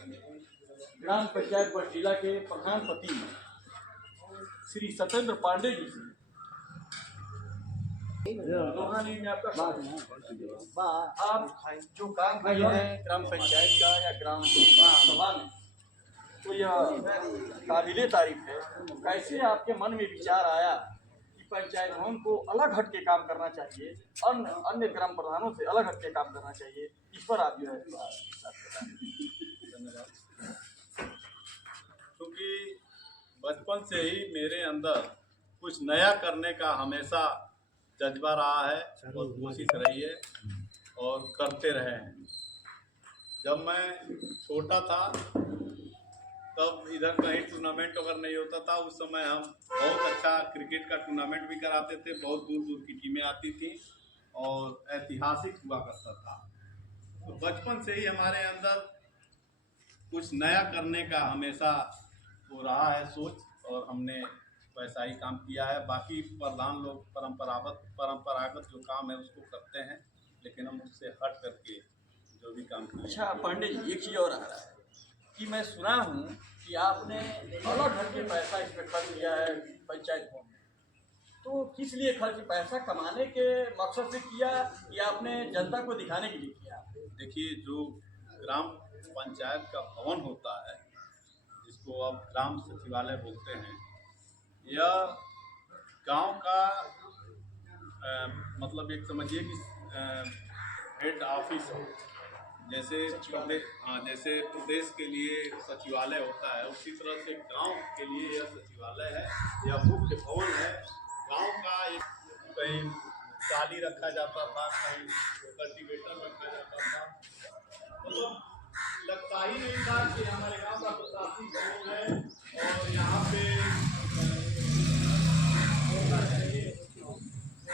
ग्राम पंचायत बरजीला के प्रधान पति श्री सत्येंद्र पांडे जी से लोहानी में आपका आप जो काम कर रहे हैं ग्राम पंचायत का या ग्राम सभा में, तो यह काबिले तारीफ है। कैसे आपके मन में विचार आया कि पंचायत भवन को अलग हट के काम करना चाहिए, अन्य ग्राम प्रधानों से अलग हट के काम करना चाहिए, इस पर आप जो है क्योंकि बचपन से ही मेरे अंदर कुछ नया करने का हमेशा जज्बा रहा है और कोशिश रही है और करते रहे हैं। जब मैं छोटा था तब इधर कहीं टूर्नामेंट वगैरह नहीं होता था, उस समय हम बहुत अच्छा क्रिकेट का टूर्नामेंट भी कराते थे, बहुत दूर दूर की टीमें आती थी और ऐतिहासिक हुआ करता था। तो बचपन से ही हमारे अंदर कुछ नया करने का हमेशा वो रहा है सोच, और हमने वैसा ही काम किया है। बाकी प्रधान लोग परंपरागत जो काम है उसको करते हैं, लेकिन हम उससे हट करके जो भी काम किया। अच्छा पांडे जी, एक चीज़ और आ रहा है कि मैं सुना हूँ कि आपने अलग हट के पैसा इस पर खर्च किया है पंचायत भवन में, तो किस लिए खर्च? पैसा कमाने के मकसद से किया या आपने जनता को दिखाने के लिए किया? देखिए, जो ग्राम पंचायत का भवन होता है, जिसको अब ग्राम सचिवालय बोलते हैं, यह गांव का मतलब एक समझिए कि हेड ऑफिस है। जैसे प्रदेश के लिए सचिवालय होता है, उसी तरह से गांव के लिए यह सचिवालय है, यह मुख्य भवन है। गांव का एक कहीं टाली रखा जाता था, कहीं कल्टीवेटर रखा जाता था, मतलब लगता ही नहीं था कि हमारे गांव का प्रशासनिक भवन है और यहाँ पे होना चाहिए। तो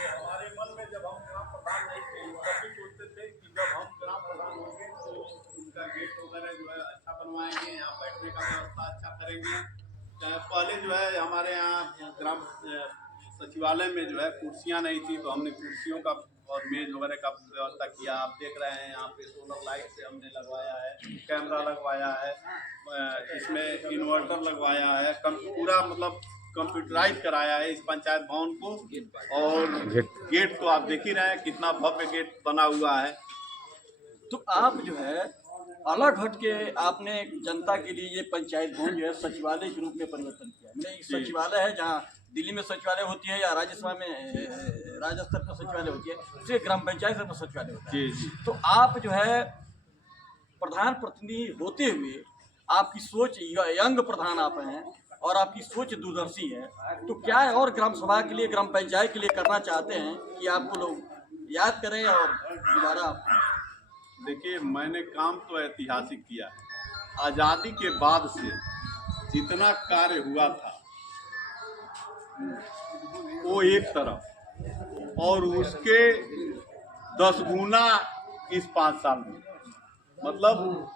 हमारे मन में जब हम ग्राम प्रधान नहीं थे तब भी सोचते थे कि जब हम ग्राम प्रधान होंगे तो उनका गेट वगैरह जो है अच्छा बनवाएंगे, यहाँ बैठने का व्यवस्था अच्छा करेंगे। पहले जो है हमारे यहाँ ग्राम सचिवालय में जो है कुर्सियाँ नहीं थी, तो हमने कुर्सियों का और मेज वगैरह का व्यवस्था किया। आप देख रहे हैं यहाँ पे सोलर लाइट से हमने लगवाया है, कैमरा लगवाया है, इसमें इन्वर्टर लगवाया है, पूरा मतलब कंप्यूटराइज कराया है इस पंचायत भवन को। और गेट तो आप देख ही रहे हैं कितना भव्य गेट बना हुआ है। तो आप जो है अलग हट के आपने जनता के लिए ये पंचायत भवन जो है सचिवालय के रूप में परिवर्तन किया। नहीं, सचिवालय है जहाँ दिल्ली में सचिवालय होती है या राज्यसभा में राज्य स्तर पर सचिवालय होती है, उसे ग्राम पंचायत स्तर पर सचिवालय होता है। तो आप जो है प्रधान प्रतिनिधि होते हुए आपकी सोच, यंग प्रधान आप हैं और आपकी सोच दूरदर्शी है, तो क्या और ग्राम सभा के लिए, ग्राम पंचायत के लिए करना चाहते हैं कि आपको लोग याद करें और दोबारा? देखिए, मैंने काम तो ऐतिहासिक किया है। आज़ादी के बाद से जितना कार्य हुआ था वो एक तरफ, और उसके 10 गुना इस 5 साल में, मतलब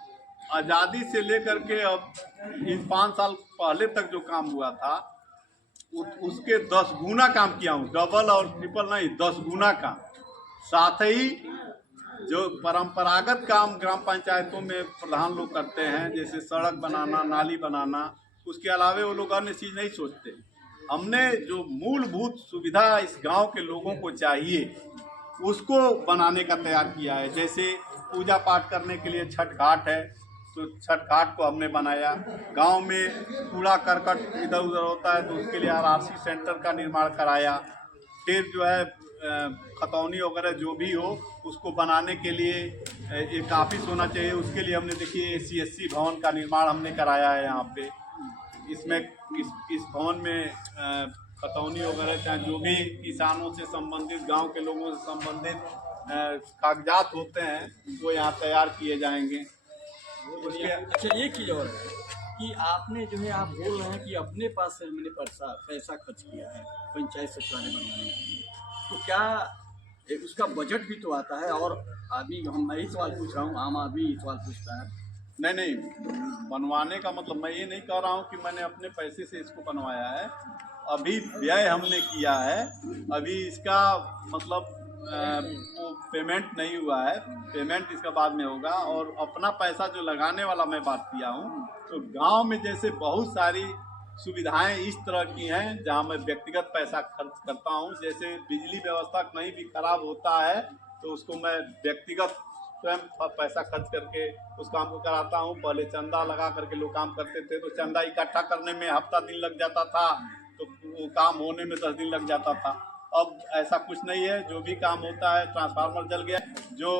आज़ादी से लेकर के अब इस 5 साल पहले तक जो काम हुआ था उसके 10 गुना काम किया हूँ। डबल और ट्रिपल नहीं, 10 गुना काम। साथ ही जो परंपरागत काम ग्राम पंचायतों में प्रधान लोग करते हैं, जैसे सड़क बनाना, नाली बनाना, उसके अलावे वो लोग अन्य चीज़ नहीं सोचते। हमने जो मूलभूत सुविधा इस गांव के लोगों को चाहिए उसको बनाने का तैयार किया है। जैसे पूजा पाठ करने के लिए छठ घाट है, तो छठ घाट को हमने बनाया। गांव में कूड़ा करकट इधर उधर होता है तो उसके लिए आरआरसी सेंटर का निर्माण कराया। फिर जो है खतौनी वगैरह जो भी हो उसको बनाने के लिए एक ऑफिस होना चाहिए, उसके लिए हमने देखिए CSC भवन का निर्माण हमने कराया है यहाँ पे। इसमें इस भवन में खतौनी वगैरह चाहे जो भी किसानों से संबंधित, गांव के लोगों से संबंधित कागजात होते हैं वो यहाँ तैयार किए जाएंगे। अच्छा, ये चीज़ और है कि आपने जो है, आप बोल रहे हैं कि अपने पास से मैंने पैसा खर्च किया है पंचायत सचिवालय बनवाने के लिए, तो क्या उसका बजट भी तो आता है? और आदमी, मैं ही सवाल पूछ रहा हूँ, आम आदमी सवाल पूछता है। नहीं, बनवाने का मतलब मैं ये नहीं कह रहा हूँ कि मैंने अपने पैसे से इसको बनवाया है। अभी व्यय हमने किया है, अभी इसका मतलब वो पेमेंट नहीं हुआ है, पेमेंट इसका बाद में होगा। और अपना पैसा जो लगाने वाला मैं बात किया हूँ, तो गांव में जैसे बहुत सारी सुविधाएं इस तरह की हैं जहां मैं व्यक्तिगत पैसा खर्च करता हूं। जैसे बिजली व्यवस्था कहीं भी खराब होता है तो उसको मैं व्यक्तिगत स्वयं पैसा खर्च करके उस काम को कराता हूं। पहले चंदा लगा करके लोग काम करते थे, तो चंदा इकट्ठा करने में हफ्ता दिन लग जाता था, तो वो काम होने में 10 दिन लग जाता था। अब ऐसा कुछ नहीं है, जो भी काम होता है, ट्रांसफार्मर जल गया, जो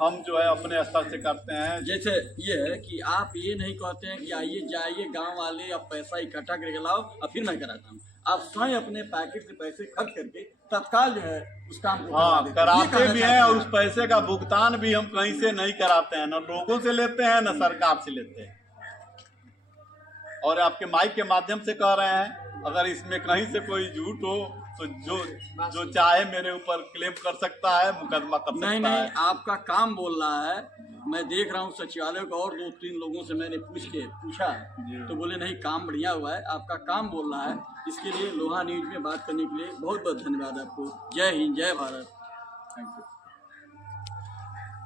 हम जो है अपने स्तर से करते हैं। जैसे ये है कि आप ये नहीं कहते हैं कि आइए जाइए गांव वाले अब पैसा इकट्ठा करके लाओ और फिर मैं कराता हूँ, आप स्वयं अपने पैकेट से पैसे खर्च करके तत्काल जो है उस काम को हाँ, ये कराते कहना भी चाहते हैं। और उस पैसे का भुगतान भी हम कहीं से नहीं कराते हैं, न लोगों से लेते हैं न सरकार से लेते हैं। और आपके माइक के माध्यम से कह रहे हैं, अगर इसमें कहीं से कोई झूठ हो तो जो चाहे मेरे ऊपर क्लेम कर सकता है, मुकदमा कर सकता है। नहीं, आपका काम बोल रहा है। मैं देख रहा हूँ सचिवालय को, और 2-3 लोगों से मैंने पूछा है तो बोले नहीं काम बढ़िया हुआ है, आपका काम बोल रहा है। इसके लिए लोहा न्यूज में बात करने के लिए बहुत बहुत धन्यवाद आपको। जय हिंद, जय भारत। Thank you.